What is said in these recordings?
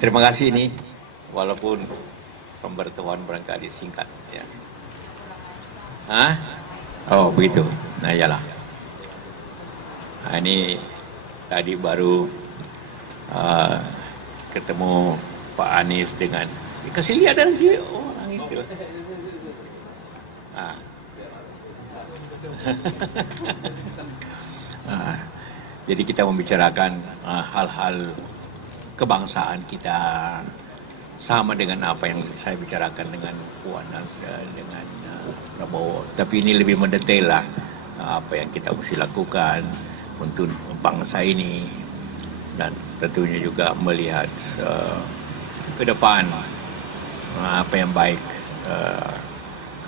terima kasih ini, walaupun pemberitahuan barangkali singkat. Ya. Hah? Oh begitu. Nah iyalah. Nah, ini tadi baru ketemu Pak Anies dengan kasih lihat nanti orang itu. Jadi kita membicarakan hal-hal kebangsaan kita sama dengan apa yang saya bicarakan dengan Puan dan dengan Prabowo. Tapi ini lebih mendetail lah apa yang kita mesti lakukan untuk bangsa ini dan tentunya juga melihat ke depan apa yang baik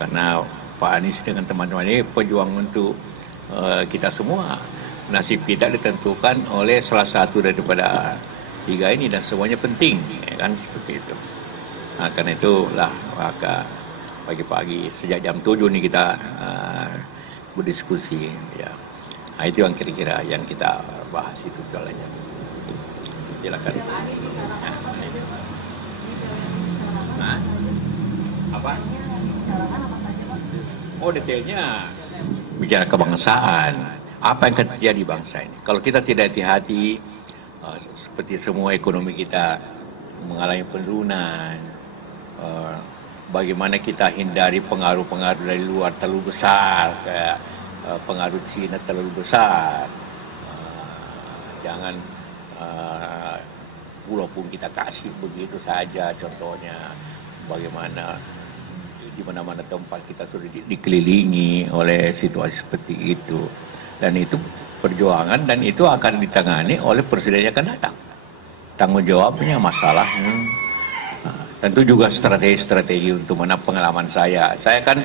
karena Pak Anies dengan teman-teman ini pejuang untuk kita semua. Nasib kita ditentukan oleh salah satu daripada tiga ini dan semuanya penting, ya kan seperti itu. Nah, karena itulah maka pagi-pagi sejak jam 7 nih kita berdiskusi. Ya. Nah, itu yang kira-kira yang kita bahas itu soalnya. Silakan. Nah, apa? Oh detailnya bicara kebangsaan. Apa yang terjadi di bangsa ini? Kalau kita tidak hati-hati, seperti semua ekonomi kita mengalami penurunan, bagaimana kita hindari pengaruh-pengaruh dari luar terlalu besar, kayak pengaruh Cina terlalu besar, jangan walaupun kita kasih begitu saja, contohnya bagaimana di mana-mana tempat kita sudah dikelilingi oleh situasi seperti itu. Dan itu perjuangan dan itu akan ditangani oleh presiden yang akan datang. Tanggung jawabnya masalah. Tentu juga strategi-strategi untuk menang pengalaman saya. Saya kan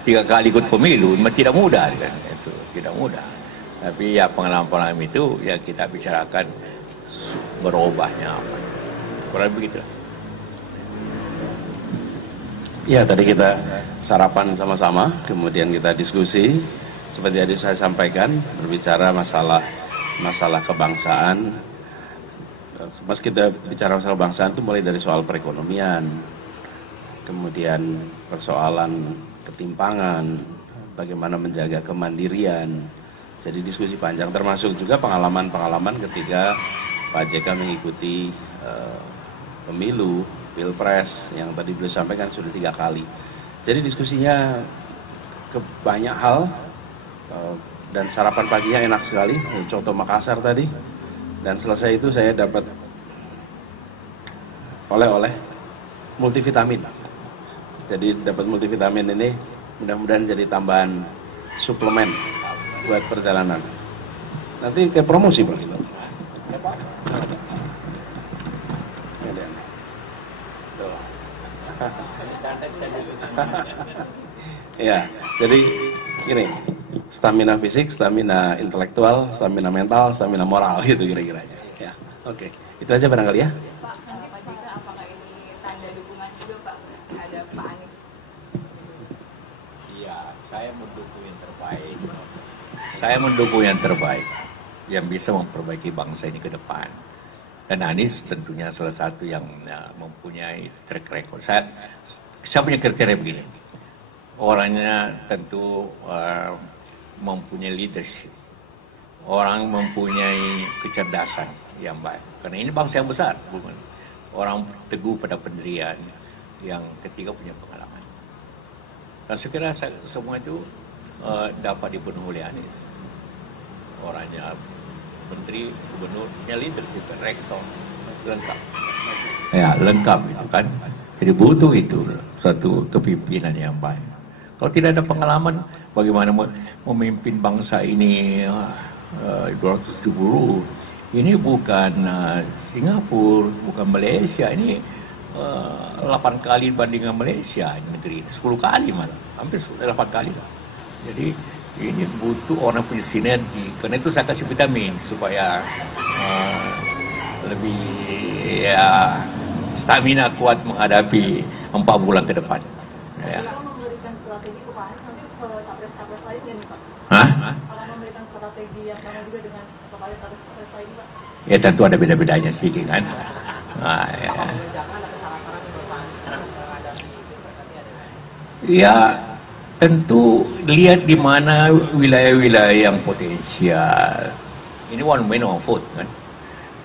3 kali ikut pemilu, tidak mudah kan. Itu tidak mudah. Tapi ya pengalaman-pengalaman itu ya kita bicarakan berubahnya apa. Kurang begitu. Ya tadi kita sarapan sama-sama, kemudian kita diskusi. Seperti tadi saya sampaikan, berbicara masalah kebangsaan. Mas kita bicara masalah kebangsaan itu mulai dari soal perekonomian, kemudian persoalan ketimpangan, bagaimana menjaga kemandirian. Jadi diskusi panjang, termasuk juga pengalaman-pengalaman ketika Pak JK mengikuti pemilu, pilpres, yang tadi beliau sampaikan sudah 3 kali. Jadi diskusinya ke banyak hal. Dan sarapan paginya enak sekali, contoh Makassar tadi. Dan selesai itu saya dapat oleh-oleh multivitamin. Jadi dapat multivitamin ini mudah-mudahan jadi tambahan suplemen buat perjalanan. Nanti ke promosi Bro. Ya, jadi gini, stamina fisik, stamina intelektual, stamina mental, stamina moral gitu kira-kiranya. Ya, oke. Itu aja barangkali ya. Pak, Pak JK, apakah ini tanda dukungan juga Pak terhadap Pak Anies? Iya, saya mendukung yang terbaik. Saya mendukung yang terbaik yang bisa memperbaiki bangsa ini ke depan. Dan Anies tentunya salah satu yang mempunyai track record. Saya punya kriteria begini. Orangnya tentu mempunyai leadership, orang mempunyai kecerdasan yang baik. Karena ini bangsa yang besar, bukan orang teguh pada pendirian, yang ketiga punya pengalaman. Dan sekiranya semua itu dapat dipenuhi oleh Anies. Orangnya menteri, gubernur, punya leadership, rektor, lengkap. Ya lengkap itu kan. Jadi butuh itu satu kepimpinan yang baik. Kalau tidak ada pengalaman, bagaimana memimpin bangsa ini 270? Ini bukan Singapura, bukan Malaysia. Ini 8 kali bandingan Malaysia negeri, 10 kali malah, hampir 8 kali lah. Jadi ini butuh orang punya sinergi. Karena itu saya kasih vitamin supaya lebih ya stamina kuat menghadapi 4 bulan ke depan. Ya. Hah? Memberikan strategi yang sama juga dengan kepala capres lain, Pak? Ya tentu ada beda-bedanya sedikit kan. Nah, ya. kebijakan atau saran-saran yang Bapak menghadapi pilpres nanti ada? Ya, tentu lihat di mana wilayah-wilayah yang potensial. Ini one man one vote kan.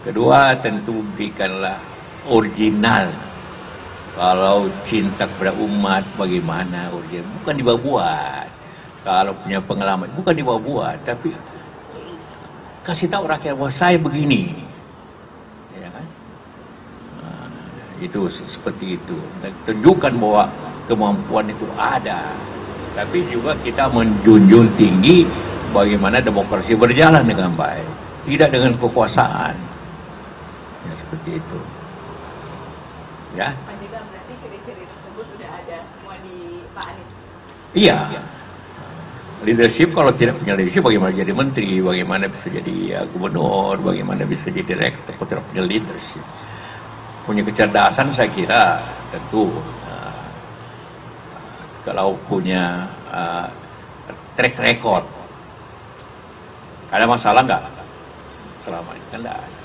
Kedua, tentu berikanlah original. Kalau cinta kepada umat, bagaimana original? Bukan dibuat. Kalau punya pengalaman, bukan dibuat, tapi kasih tahu rakyat bahwa saya begini. Ya kan? Itu seperti itu. Dan tunjukkan bahwa kemampuan itu ada. Tapi juga kita menjunjung tinggi bagaimana demokrasi berjalan dengan baik. Tidak dengan kekuasaan. Ya, seperti itu. Ya. Pak JK, berarti ciri-ciri tersebut sudah ada semua di Pak Anies? Iya. Leadership, kalau tidak punya leadership, bagaimana jadi menteri, bagaimana bisa jadi gubernur, bagaimana bisa jadi rektor, kalau tidak punya leadership. Punya kecerdasan, saya kira tentu. Kalau punya track record, ada masalah nggak? Selama ini kan nggak ada.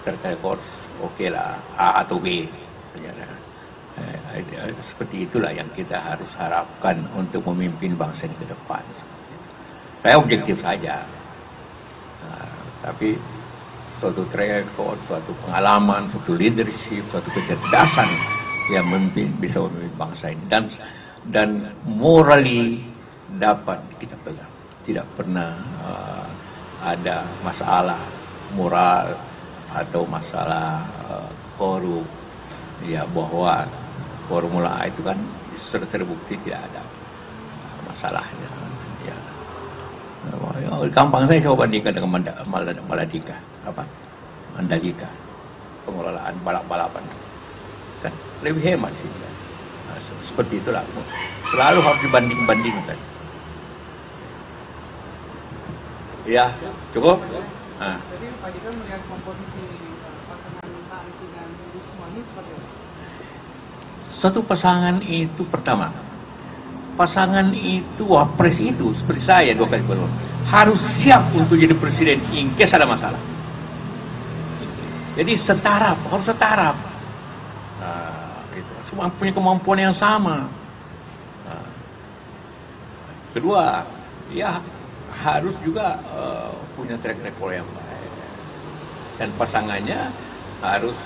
Track record, oke lah, A atau B. Seperti itulah yang kita harus harapkan untuk memimpin bangsa ini ke depan. Seperti itu. Saya objektif saja, tapi suatu track record, suatu pengalaman, suatu leadership, suatu kecerdasan yang bisa memimpin bangsa ini dan morally dapat kita pegang. Tidak pernah ada masalah moral atau masalah korup, ya, bahwa Formula A itu kan sudah terbukti tidak ada masalahnya. Ya. Gampang saya coba bandingkan dengan Mandalika, Mandalika, pengelolaan balap-balapan, kan lebih hemat sih. Nah, seperti itulah. Selalu harus dibanding-bandingkan. Ya, cukup. Nah. Jadi Pak JK melihat komposisi pasangan Pak Anies dengan Bu Risma ini seperti apa? Satu pasangan itu pertama, pasangan itu wapres itu seperti saya 2 kali belum harus siap untuk jadi presiden in case ada masalah. Jadi harus setaraf. Itu semua punya kemampuan yang sama. Kedua, ya harus juga punya track record yang baik, dan pasangannya harus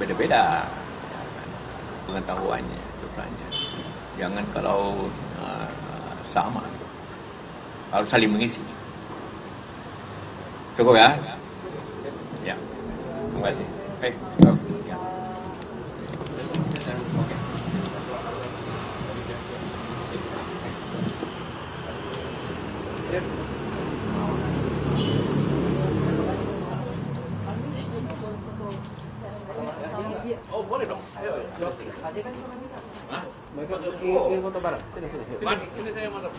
beda-beda pengetahuannya, perannya. Jangan kalau sama, harus saling mengisi. Cukup ya? Ya. Terima kasih. Ya. Oh, boleh dong. Ayo. Pak JK kan juga bisa. Hah? Ingin foto bareng. Sini. Ini saya masuk.